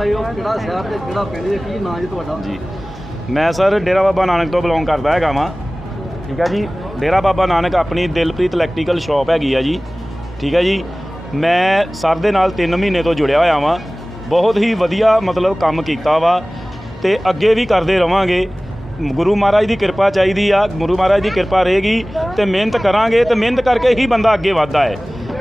ਆਏ ਹੋ, ਕਿਹੜਾ ਸ਼ਹਿਰ ਤੇ ਕਿਹੜਾ ਪਿੰਡ ਹੈ, ਕੀ ਨਾਂ ਜੀ ਤੁਹਾਡਾ? ਜੀ। ਮੈਂ ਸਰ ਡੇਰਾ ਬਾਬਾ ਨਾਨਕ ਤੋਂ ਬਿਲੋਂਗ ਕਰਦਾ ਹੈਗਾ ਵਾਂ। ਠੀਕ ਹੈ ਜੀ? ਡੇਰਾ ਬਾਬਾ ਨਾਨਕ ਆਪਣੀ ਦਿਲਪ੍ਰੀਤ ਇਲੈਕਟ੍ਰੀਕਲ ਸ਼ਾਪ ਹੈਗੀ ਆ ਜੀ। ਠੀਕ ਹੈ ਜੀ? ਮੈਂ ਸਰ ਦੇ ਨਾਲ 3 ਮਹੀਨੇ ਤੋਂ ਜੁੜਿਆ ਹੋਇਆ ਵਾਂ। ਬਹੁਤ ਹੀ ਵਧੀਆ ਮਤਲਬ ਕੰਮ ਕੀਤਾ ਵਾ ਤੇ ਅੱਗੇ ਵੀ ਕਰਦੇ ਰਵਾਂਗੇ। ਗੁਰੂ ਮਹਾਰਾਜ ਦੀ ਕਿਰਪਾ ਚਾਹੀਦੀ ਆ, ਗੁਰੂ ਮਹਾਰਾਜ ਦੀ ਕਿਰਪਾ ਰਹੇਗੀ ਤੇ ਮਿਹਨਤ ਕਰਾਂਗੇ ਤੇ ਮਿਹਨਤ ਕਰਕੇ ਹੀ ਬੰਦਾ ਅੱਗੇ ਵੱਧਦਾ ਹੈ।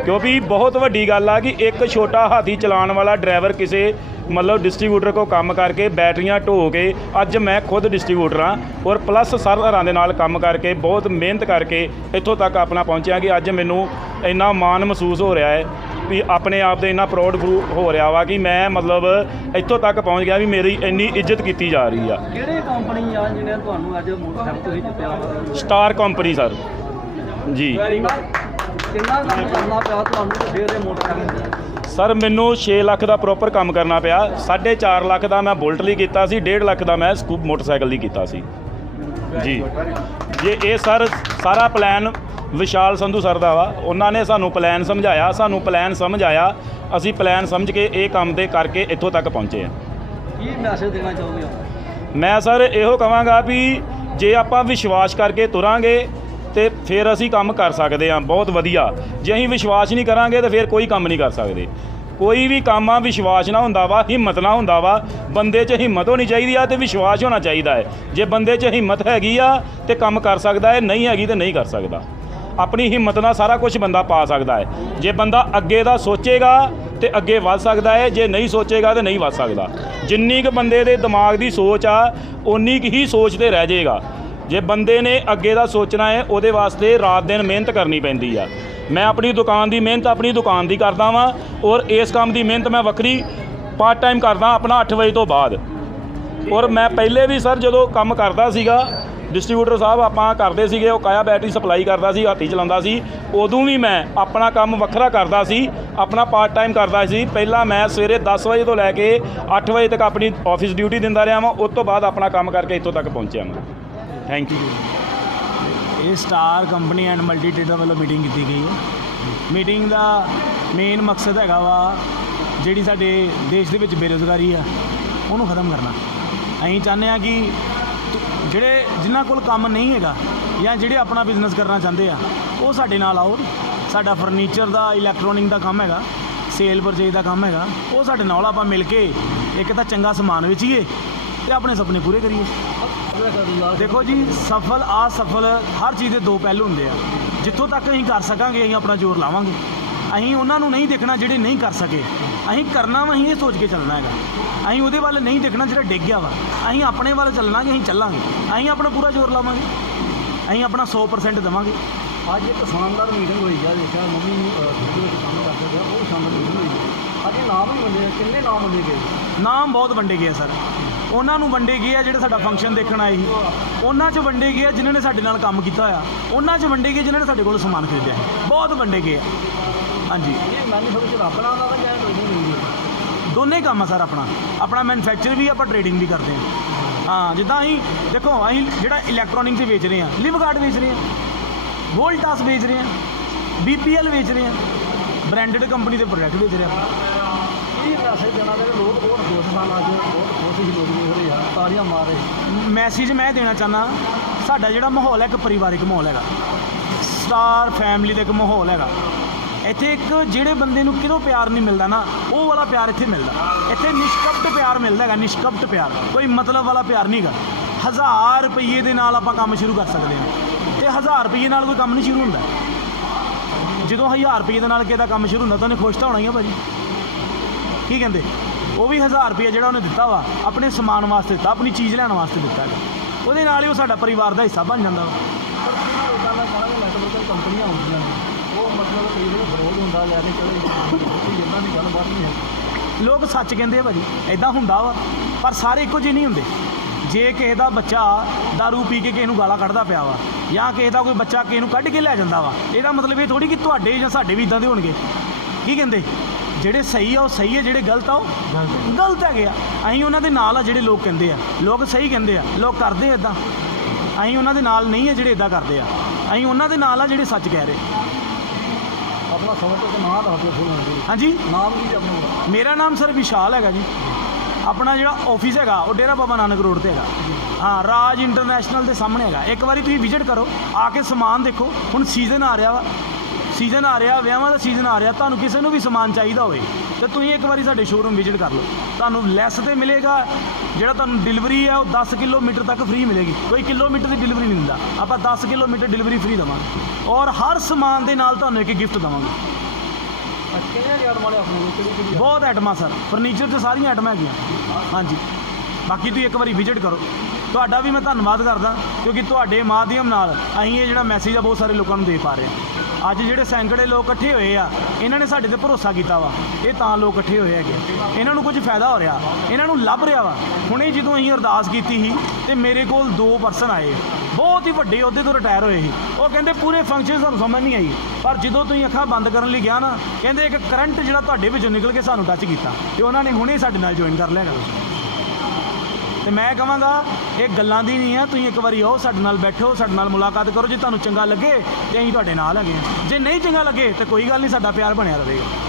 ਕਿਉਂਕਿ ਬਹੁਤ ਵੱਡੀ ਗੱਲ ਆ ਕਿ ਇੱਕ ਛੋਟਾ ਹਾਥੀ ਚਲਾਉਣ ਵਾਲਾ ਡਰਾਈਵਰ ਕਿਸੇ ਮਤਲਬ ਡਿਸਟ੍ਰੀਬਿਊਟਰ ਕੋ ਕੰਮ ਕਰਕੇ ਬੈਟਰੀਆਂ ਢੋ ਕੇ ਅੱਜ ਮੈਂ ਖੁਦ ਡਿਸਟ੍ਰੀਬਿਊਟਰ ਹਾਂ ਔਰ ਪਲੱਸ ਸਰਦਾਰਾਂ ਦੇ ਨਾਲ ਕੰਮ ਕਰਕੇ ਬਹੁਤ ਮਿਹਨਤ ਕਰਕੇ ਇੱਥੋਂ ਤੱਕ ਆਪਣਾ ਪਹੁੰਚਿਆ ਕਿ ਅੱਜ ਮੈਨੂੰ ਇੰਨਾ ਮਾਣ ਮਹਿਸੂਸ ਹੋ ਰਿਹਾ ਹੈ ਵੀ ਆਪਣੇ ਆਪ ਤੇ ਇੰਨਾ ਪ੍ਰਾਊਡ ਹੋ ਰਿਹਾ ਵਾ ਕਿ ਮੈਂ ਮਤਲਬ ਇੱਥੋਂ ਤੱਕ ਪਹੁੰਚ ਗਿਆ ਵੀ ਮੇਰੀ ਇੰਨੀ ਇੱਜ਼ਤ ਕੀਤੀ ਜਾ ਰਹੀ ਆ। ਕਿਹੜੇ ਕੰਪਨੀ ਆ ਜਿਹਨੇ ਤੁਹਾਨੂੰ ਅੱਜ ਮੋਟਰਸਾਈਕਲ ਤੁਸੀਂ ਜਿੱਤਿਆ? ਸਟਾਰ ਕੰਪਨੀ ਸਰ ਜੀ। ਕਿੰਨਾ ਕਿੰਨਾ ਕੰਮ ਕਰਨਾ ਪਿਆ? ਤੁਹਾਨੂੰ ਤੇ ਫਿਰ ਇਹ ਮੋਟਰਸਾਈਕਲ ਮਿਲਿਆ? ਸਰ ਮੈਨੂੰ 6 ਲੱਖ ਦਾ ਪ੍ਰੋਪਰ ਕੰਮ ਕਰਨਾ ਪਿਆ। 4.5 ਲੱਖ ਦਾ ਮੈਂ ਬੁਲਟ ਲਈ ਕੀਤਾ ਸੀ 1.5 ਲੱਖ ਦਾ ਮੈਂ ਸਕੂਪ ਮੋਟਰਸਾਈਕਲ ਲਈ ਕੀਤਾ ਸੀ। ਜੀ। ਜੇ ਇਹ ਸਰ ਸਾਰਾ ਪਲਾਨ ਵਿਸ਼ਾਲ ਸੰਧੂ ਸਰ ਦਾ ਵਾ। ਉਹਨਾਂ ਨੇ ਸਾਨੂੰ ਪਲਾਨ ਸਮਝਾਇਆ ਸਾਨੂੰ ਪਲਾਨ ਸਮਝ ਆਇਆ। ਅਸੀਂ ਪਲਾਨ ਸਮਝ ਕੇ ਇਹ ਕੰਮ ਦੇ ਕਰਕੇ ਇੱਥੋਂ ਤੱਕ ਪਹੁੰਚੇ ਹਾਂ। ਕੀ ਮੈਸੇਜ ਦੇਣਾ ਚਾਹੋਗੇ? ਆਪ ਮੈਂ ਸਰ ਇਹੋ ਕਹਾਂਗਾ ਵੀ ਜੇ ਆਪਾਂ ਵਿਸ਼ਵਾਸ ਕਰਕੇ ਤੁਰਾਂਗੇ ਤੇ ਫਿਰ ਅਸੀਂ ਕੰਮ ਕਰ ਸਕਦੇ ਹਾਂ, ਬਹੁਤ ਵਧੀਆ। ਜੇ ਅਸੀਂ ਵਿਸ਼ਵਾਸ ਨਹੀਂ ਕਰਾਂਗੇ ਤਾਂ ਫਿਰ ਕੋਈ ਕੰਮ ਨਹੀਂ ਕਰ ਸਕਦੇ। ਕੋਈ ਵੀ ਕੰਮ ਆ, ਵਿਸ਼ਵਾਸ ਨਾ ਹੁੰਦਾ ਵਾ, ਹਿੰਮਤ ਨਾ ਹੁੰਦਾ ਵਾ। ਬੰਦੇ 'ਚ ਹਿੰਮਤ ਹੋਣੀ ਚਾਹੀਦੀ ਆ ਤੇ ਵਿਸ਼ਵਾਸ ਹੋਣਾ ਚਾਹੀਦਾ ਹੈ। ਜੇ ਬੰਦੇ 'ਚ ਹਿੰਮਤ ਹੈਗੀ ਆ ਤੇ ਕੰਮ ਕਰ ਸਕਦਾ ਹੈ, ਨਹੀਂ ਹੈਗੀ ਤੇ ਨਹੀਂ ਕਰ ਸਕਦਾ। ਆਪਣੀ ਹਿੰਮਤ ਨਾਲ ਸਾਰਾ ਕੁਝ ਬੰਦਾ ਪਾ ਸਕਦਾ ਹੈ। ਜੇ ਬੰਦਾ ਅੱਗੇ ਦਾ ਸੋਚੇਗਾ ਤੇ ਅੱਗੇ ਵੱਧ ਸਕਦਾ ਹੈ, ਜੇ ਨਹੀਂ ਸੋਚੇਗਾ ਤੇ ਨਹੀਂ ਵੱਧ ਸਕਦਾ। ਜਿੰਨੀ ਕੁ ਬੰਦੇ ਦੇ ਦਿਮਾਗ ਦੀ ਸੋਚ ਆ, ਓਨੀ ਕੁ ਹੀ ਸੋਚ ਤੇ ਰਹਿ ਜਾਏਗਾ ਜੇ ਬੰਦੇ ਨੇ ਅੱਗੇ ਦਾ ਸੋਚਣਾ ਹੈ, ਉਹਦੇ ਵਾਸਤੇ ਰਾਤ ਦਿਨ ਮਿਹਨਤ ਕਰਨੀ ਪੈਂਦੀ ਆ। ਮੈਂ ਆਪਣੀ ਦੁਕਾਨ ਦੀ ਮਿਹਨਤ ਆਪਣੀ ਦੁਕਾਨ ਦੀ ਕਰਦਾ ਵਾਂ ਔਰ ਇਸ ਕੰਮ ਦੀ ਮਿਹਨਤ ਮੈਂ ਵੱਖਰੀ ਪਾਰਟ ਟਾਈਮ ਕਰਦਾ ਆਪਣਾ 8 ਵਜੇ ਤੋਂ ਬਾਅਦ। ਔਰ ਮੈਂ ਪਹਿਲੇ ਵੀ ਸਰ ਜਦੋਂ ਕੰਮ ਕਰਦਾ ਸੀਗਾ ਡਿਸਟ੍ਰੀਬਿਊਟਰ ਸਾਹਿਬ ਆਪਾਂ ਕਰਦੇ ਸੀਗੇ, ਉਹ ਕਾਇਆ ਬੈਟਰੀ ਸਪਲਾਈ ਕਰਦਾ ਸੀ, ਹਾਥੀ ਚਲਾਉਂਦਾ ਸੀ, ਉਦੋਂ ਵੀ ਮੈਂ ਆਪਣਾ ਕੰਮ ਵੱਖਰਾ ਕਰਦਾ ਸੀ, ਆਪਣਾ ਪਾਰਟ ਟਾਈਮ ਕਰਦਾ ਸੀ। ਪਹਿਲਾਂ ਮੈਂ ਸਵੇਰੇ 10 ਵਜੇ ਤੋਂ ਲੈ ਕੇ 8 ਵਜੇ ਤੱਕ ਆਪਣੀ ਆਫਿਸ ਡਿਊਟੀ ਦਿੰਦਾ ਰਿਹਾ ਵਾਂ, ਉਸ ਤੋਂ ਬਾਅਦ ਆਪਣਾ ਕੰਮ ਕਰਕੇ ਇੱਥੋਂ ਤੱਕ ਪਹੁੰਚਿਆ ਮੈਂ। ਥੈਂਕ ਯੂ ਇਹ star company and multi trader ਵੱਲੋਂ ਮੀਟਿੰਗ ਕੀਤੀ ਗਈ ਹੈ। ਮੀਟਿੰਗ ਦਾ ਮੇਨ ਮਕਸਦ ਹੈਗਾ ਵਾ, ਜਿਹੜੀ ਸਾਡੇ ਦੇਸ਼ ਦੇ ਵਿੱਚ ਬੇਰੁਜ਼ਗਾਰੀ ਆ, ਉਹਨੂੰ ਖਤਮ ਕਰਨਾ। ਅਸੀਂ ਚਾਹੁੰਦੇ ਆ ਕਿ ਜਿਹੜੇ ਜਿਨ੍ਹਾਂ ਕੋਲ ਕੰਮ ਨਹੀਂ ਹੈਗਾ ਜਾਂ ਜਿਹੜੇ ਆਪਣਾ ਬਿਜ਼ਨਸ ਕਰਨਾ ਚਾਹੁੰਦੇ ਆ, ਉਹ ਸਾਡੇ ਨਾਲ ਆਓ। ਸਾਡਾ ਫਰਨੀਚਰ ਦਾ ਇਲੈਕਟ੍ਰੋਨਿਕ ਦਾ ਕੰਮ ਹੈਗਾ ਸੇਲ ਪਰਚੇਜ ਦਾ ਕੰਮ ਹੈਗਾ, ਉਹ ਸਾਡੇ ਨਾਲ ਆਪਾਂ ਮਿਲ ਕੇ ਇੱਕ ਤਾਂ ਚੰਗਾ ਸਮਾਨ ਵੇਚੀਏ ਤੇ ਆਪਣੇ ਸੁਪਨੇ ਪੂਰੇ ਕਰੀਏ। ਦੇਖੋ ਜੀ ਸਫਲ ਅਸਫਲ ਹਰ ਚੀਜ਼ ਦੇ ਦੋ ਪਹਿਲੂ ਹੁੰਦੇ ਆ। ਜਿੱਥੋਂ ਤੱਕ ਅਸੀਂ ਕਰ ਸਕਾਂਗੇ ਅਸੀਂ ਆਪਣਾ ਜ਼ੋਰ ਲਾਵਾਂਗੇ। ਅਸੀਂ ਉਹਨਾਂ ਨੂੰ ਨਹੀਂ ਦੇਖਣਾ ਜਿਹੜੇ ਨਹੀਂ ਕਰ ਸਕੇ। ਅਸੀਂ ਕਰਨਾ ਵਾ ਅਸੀਂ ਇਹ ਸੋਚ ਕੇ ਚੱਲਣਾ ਹੈਗਾ। ਅਸੀਂ ਉਹਦੇ ਵੱਲ ਨਹੀਂ ਦੇਖਣਾ ਜਿਹੜਾ ਡਿੱਗ ਗਿਆ ਵਾ। ਅਸੀਂ ਆਪਣੇ ਵੱਲ ਚੱਲਣਾ ਕਿ ਅਸੀਂ ਚੱਲਾਂਗੇ। ਅਸੀਂ ਆਪਣਾ ਪੂਰਾ ਜ਼ੋਰ ਲਾਵਾਂਗੇ। ਅਸੀਂ ਆਪਣਾ 100% ਦੇਵਾਂਗੇ। ਅੱਜ ਇੱਕ ਸ਼ਾਨਦਾਰ ਮੀਟਿੰਗ ਹੋਈ ਆ ਦੇਖਿਆ ਮੰਮੀ ਜਿਹੜੇ ਵਿੱਚ ਕੰਮ ਕਰਦੇ ਆ ਉਹ ਸ਼ਾਨਦਾਰ ਮੀਟਿੰਗ ਹੋਈ ਆ। ਅੱਜ ਨਾਮ ਵੀ ਵੰਡੇ ਆ, ਕਿੰਨੇ ਨਾਮ ਗਏ? ਨਾਮ ਬਹੁਤ ਵੰਡੇ ਗਏ ਆ ਸਰ। ਉਹਨਾਂ ਨੂੰ ਵੰਡੇ ਗਏ ਆ ਜਿਹੜੇ ਸਾਡਾ ਫੰਕਸ਼ਨ ਦੇਖਣ ਆਏ ਸੀ। ਉਹਨਾਂ 'ਚ ਵੰਡੇ ਗਏ ਆ ਜਿਨ੍ਹਾਂ ਨੇ ਸਾਡੇ ਨਾਲ ਕੰਮ ਕੀਤਾ ਹੋਇਆ। ਉਹਨਾਂ 'ਚ ਵੰਡੇ ਗਏ ਜਿਨ੍ਹਾਂ ਨੇ ਸਾਡੇ ਕੋਲ ਸਮਾਨ ਖਰੀਦਿਆ ਬਹੁਤ ਵੰਡੇ ਗਏ ਆ। ਹਾਂਜੀ। ਦੋਨੇ ਕੰਮ ਆ ਸਰ ਆਪਣਾ। ਆਪਣਾ ਮੈਨੂਫੈਕਚਰ ਵੀ ਆਪਾਂ ਟ੍ਰੇਡਿੰਗ ਵੀ ਕਰਦੇ ਹਾਂ ਹਾਂ ਜਿੱਦਾਂ ਅਸੀਂ ਦੇਖੋ ਅਸੀਂ ਜਿਹੜਾ ਇਲੈਕਟ੍ਰੋਨਿਕ ਦੇ ਵੇਚ ਰਹੇ ਹਾਂ ਲਿਵਗਾਰਡ ਵੇਚ ਰਹੇ ਹਾਂ ਵੋਲਟਾਸ ਵੇਚ ਰਹੇ ਹਾਂ ਬੀਪੀਐਲ ਵੇਚ ਰਹੇ ਹਾਂ ਬ੍ਰਾਂਡਡ ਕੰਪਨੀ ਦੇ ਪ੍ਰੋਡਕਟ ਵੇਚ ਰਹੇ ਹਾਂ ਇਹ ਮੈਸੇਜ ਦੇਣਾ ਕਿ ਲੋਕ ਬਹੁਤ ਖੁਸ਼ ਹਨ ਅੱਜ। ਬਹੁਤ ਖੁਸ਼ ਹੀ ਲੋਕ ਦੇਖ ਰਹੇ ਆ। ਤਾੜੀਆਂ ਮਾਰ ਰਹੇ। ਮੈਸੇਜ ਮੈਂ ਦੇਣਾ ਚਾਹੁੰਦਾ, ਸਾਡਾ ਜਿਹੜਾ ਮਾਹੌਲ ਹੈ ਇੱਕ ਪਰਿਵਾਰਿਕ ਮਾਹੌਲ ਹੈਗਾ। ਸਟਾਰ ਫੈਮਿਲੀ ਦਾ ਇੱਕ ਮਾਹੌਲ ਹੈਗਾ। ਇੱਥੇ ਇੱਕ ਜਿਹੜੇ ਬੰਦੇ ਨੂੰ ਕਿਦੋਂ ਪਿਆਰ ਨਹੀਂ ਮਿਲਦਾ ਨਾ, ਉਹ ਵਾਲਾ ਪਿਆਰ ਇੱਥੇ ਮਿਲਦਾ। ਇੱਥੇ ਨਿਸ਼ਕਪਟ ਪਿਆਰ ਮਿਲਦਾ ਹੈਗਾ, ਨਿਸ਼ਕਪਟ ਪਿਆਰ। ਕੋਈ ਮਤਲਬ ਵਾਲਾ ਪਿਆਰ ਨਹੀਂ ਹੈਗਾ। ਹਜ਼ਾਰ ਰੁਪਏ ਦੇ ਨਾਲ ਆਪਾਂ ਕੰਮ ਸ਼ੁਰੂ ਕਰ ਸਕਦੇ ਹਾਂ। ਤੇ ਹਜ਼ਾਰ ਰੁਪਏ ਨਾਲ ਕੋਈ ਕੰਮ ਨਹੀਂ ਸ਼ੁਰੂ ਹੁੰਦਾ। ਜਦੋਂ ਹਜ਼ਾਰ ਰੁਪਏ ਦੇ ਨਾਲ ਕਿਸੇ ਦਾ ਕੰਮ ਸ਼ੁਰੂ ਹੁੰਦਾ, ਤਾਂ ਉਹਨੇ ਖੁਸ਼ ਤਾਂ ਹੋਣਾ ਹੀ ਆ ਭਾਜੀ। ਕੀ ਕਹਿੰਦੇ? ਉਹ ਵੀ 1000 ਰੁਪਏ ਜਿਹੜਾ ਉਹਨੇ ਦਿੱਤਾ ਵਾ, ਆਪਣੇ ਸਮਾਨ ਵਾਸਤੇ ਦਿੱਤਾ, ਆਪਣੀ ਚੀਜ਼ ਲੈਣ ਵਾਸਤੇ ਦਿੱਤਾ ਹੈਗਾ। ਉਹਦੇ ਨਾਲ ਹੀ ਉਹ ਸਾਡਾ ਪਰਿਵਾਰ ਦਾ ਹਿੱਸਾ ਬਣ ਜਾਂਦਾ ਵਾ। ਕੰਪਨੀਆਂ ਹੁੰਦੀਆਂ ਨੇ ਉਹ ਮਤਲਬ ਕਈ ਵਾਰ ਫਰੋਡ ਹੁੰਦਾ ਜਾਂ ਕਿ ਚਲੋ ਕੋਈ ਦੀ ਗੱਲਬਾਤ ਨਹੀਂ ਹੈ ਲੋਕ ਸੱਚ ਕਹਿੰਦੇ ਆ ਭਾਜੀ ਐਦਾਂ ਹੁੰਦਾ ਵਾ, ਪਰ ਸਾਰੇ ਇੱਕੋ ਜਿਹੇ ਨਹੀਂ ਹੁੰਦੇ। ਜੇ ਕਿਸੇ ਦਾ ਬੱਚਾ दारू ਪੀ ਕੇ ਕਿਸੇ ਨੂੰ ਗਾਲਾਂ ਕੱਢਦਾ ਪਿਆ ਵਾ, ਜਾਂ ਕਿਸੇ ਦਾ ਕੋਈ ਬੱਚਾ ਕਿਸੇ ਨੂੰ ਕੱਢ ਕੇ ਲੈ ਜਾਂਦਾ ਵਾ, ਇਹਦਾ ਮਤਲਬ ਇਹ ਥੋੜੀ ਕਿ ਤੁਹਾਡੇ ਜਾਂ ਸਾਡੇ ਵੀ ਇਦਾਂ ਦੇ ਹੋਣਗੇ। ਕੀ ਕਹਿੰਦੇ? ਜਿਹੜੇ ਸਹੀ ਆ ਉਹ ਸਹੀ ਆ ਜਿਹੜੇ ਗਲਤ ਆ ਉਹ ਗਲਤ ਹੈਗੇ ਆ। ਅਸੀਂ ਉਹਨਾਂ ਦੇ ਨਾਲ ਆ ਜਿਹੜੇ ਲੋਕ ਕਹਿੰਦੇ ਆ। ਲੋਕ ਸਹੀ ਕਹਿੰਦੇ ਆ। ਲੋਕ ਕਰਦੇ ਇਦਾਂ ਅਸੀਂ ਉਹਨਾਂ ਦੇ ਨਾਲ ਨਹੀਂ ਆ ਜਿਹੜੇ ਇਦਾਂ ਕਰਦੇ ਆ। ਅਸੀਂ ਉਹਨਾਂ ਦੇ ਨਾਲ ਆ ਜਿਹੜੇ ਸੱਚ ਕਹਿ ਰਹੇ। ਆਪਣਾ ਸਮਝ ਤੋਂ ਨਾਂ ਦੱਸ ਦਿਓ ਹਾਂਜੀ? ਨਾਮ ਕੀ ਜੀ ਆਪਣਾ? ਮੇਰਾ ਨਾਮ ਸਰ ਵਿਸ਼ਾਲ ਹੈਗਾ ਜੀ। ਆਪਣਾ ਜਿਹੜਾ ਆਫਿਸ ਹੈਗਾ ਉਹ ਡੇਰਾ ਬਾਬਾ ਨਾਨਕ ਰੋਡ ਤੇ ਹੈਗਾ। ਹਾਂ ਰਾਜ ਇੰਟਰਨੈਸ਼ਨਲ ਦੇ ਸਾਹਮਣੇ ਹੈਗਾ। ਇੱਕ ਵਾਰੀ ਤੁਸੀਂ ਵਿਜ਼ਿਟ ਕਰੋ। ਆ ਕੇ ਸਮਾਨ ਦੇਖੋ। ਹੁਣ ਸੀਜ਼ਨ ਆ ਰਿਹਾ ਵਾ। ਸੀਜ਼ਨ ਆ ਰਿਹਾ ਵਿਆਹਾਂ ਦਾ ਸੀਜ਼ਨ ਆ ਰਿਹਾ ਤੁਹਾਨੂੰ ਕਿਸੇ ਨੂੰ ਵੀ ਸਮਾਨ ਚਾਹੀਦਾ ਹੋਵੇ ਤੇ ਤੁਸੀਂ ਇੱਕ ਵਾਰੀ ਸਾਡੇ ਸ਼ੋਰੂਮ ਵਿਜ਼ਿਟ ਕਰ ਲਓ। ਤੁਹਾਨੂੰ ਲੈਸ ਤੇ ਮਿਲੇਗਾ ਜਿਹੜਾ ਤੁਹਾਨੂੰ ਡਿਲੀਵਰੀ ਹੈ ਉਹ 10 ਕਿਲੋਮੀਟਰ ਤੱਕ ਫ੍ਰੀ ਮਿਲੇਗੀ। ਕੋਈ ਕਿਲੋਮੀਟਰ ਦੀ ਡਿਲੀਵਰੀ ਨਹੀਂ ਦਿੰਦਾ। ਆਪਾਂ 10 ਕਿਲੋਮੀਟਰ ਡਿਲੀਵਰੀ ਫ੍ਰੀ ਦੇਵਾਂਗੇ। ਔਰ ਹਰ ਸਮਾਨ ਦੇ ਨਾਲ ਤੁਹਾਨੂੰ ਇੱਕ ਗਿਫਟ ਦੇਵਾਂਗੇ। ਬਹੁਤ ਆਈਟਮਾਂ ਸਰ ਫਰਨੀਚਰ ਤੇ ਸਾਰੀਆਂ ਆਈਟਮਾਂ ਹੈਗੀਆਂ। ਹਾਂਜੀ। ਬਾਕੀ ਤੁਸੀਂ ਇੱਕ ਵਾਰੀ ਵਿਜ਼ਿਟ ਕਰੋ। ਤੁਹਾਡਾ ਵੀ ਮੈਂ ਧੰਨਵਾਦ ਕਰਦਾ, ਕਿਉਂਕਿ ਤੁਹਾਡੇ ਮਾਧਿਅਮ ਨਾਲ ਅਸੀਂ ਇਹ ਜਿਹੜਾ ਮੈਸੇਜ ਆ ਬਹੁਤ ਸਾਰੇ ਲੋਕਾਂ ਨੂੰ ਦੇ ਪਾ ਰਹੇ ਹਾਂ। ਅੱਜ ਜਿਹੜੇ ਸੈਂਕੜੇ ਲੋਕ ਇਕੱਠੇ ਹੋਏ ਆ, ਇਹਨਾਂ ਨੇ ਸਾਡੇ ਤੇ ਭਰੋਸਾ ਕੀਤਾ ਵਾ, ਇਹ ਤਾਂ ਲੋਕ ਇਕੱਠੇ ਹੋਏ ਹੈਗੇ। ਇਹਨਾਂ ਨੂੰ ਕੁਝ ਫਾਇਦਾ ਹੋ ਰਿਹਾ, ਇਹਨਾਂ ਨੂੰ ਲੱਭ ਰਿਹਾ ਵਾ। ਹੁਣੇ ਜਦੋਂ ਅਸੀਂ ਅਰਦਾਸ ਕੀਤੀ ਸੀ, ਤੇ ਮੇਰੇ ਕੋਲ ਦੋ ਪਰਸਨ ਆਏ। ਬਹੁਤ ਹੀ ਵੱਡੇ ਅਹੁਦੇ ਤੋਂ ਰਿਟਾਇਰ ਹੋਏ ਸੀ। ਉਹ ਕਹਿੰਦੇ ਪੂਰੇ ਫੰਕਸ਼ਨ ਸਾਨੂੰ ਸਮਝ ਨਹੀਂ ਆਈ, ਪਰ ਜਦੋਂ ਤੁਸੀਂ ਅੱਖਾਂ ਬੰਦ ਕਰਨ ਲਈ ਗਿਆ ਨਾ, ਕਹਿੰਦੇ ਇੱਕ ਕਰੰਟ ਜਿਹੜਾ ਤੁਹਾਡੇ ਵਿੱਚੋਂ ਨਿਕਲ ਕੇ ਸਾਨੂੰ ਟੱਚ ਕੀਤਾ, ਤੇ ਉਹਨਾਂ ਨੇ ਹੁਣੇ ਸਾਡੇ ਨਾਲ ਜੁਆਇਨ ਕਰ ਲਿਆ ਗਾ ਤੇ ਮੈਂ ਕਹਾਂਗਾ, ਇਹ ਗੱਲਾਂ ਦੀ ਨਹੀਂ ਆ, ਤੁਸੀਂ ਇੱਕ ਵਾਰੀ ਆਓ, ਸਾਡੇ ਨਾਲ ਬੈਠੋ, ਸਾਡੇ ਨਾਲ ਮੁਲਾਕਾਤ ਕਰੋ, ਜੇ ਤੁਹਾਨੂੰ ਚੰਗਾ ਲੱਗੇ ਤੇ ਅਸੀਂ ਤੁਹਾਡੇ ਨਾਲ ਹੈਗੇ ਹਾਂ ਜੇ ਨਹੀਂ ਚੰਗਾ ਲੱਗੇ ਤੇ ਕੋਈ ਗੱਲ ਨਹੀਂ, ਸਾਡਾ ਪਿਆਰ ਬਣਿਆ ਰਹੇਗਾ।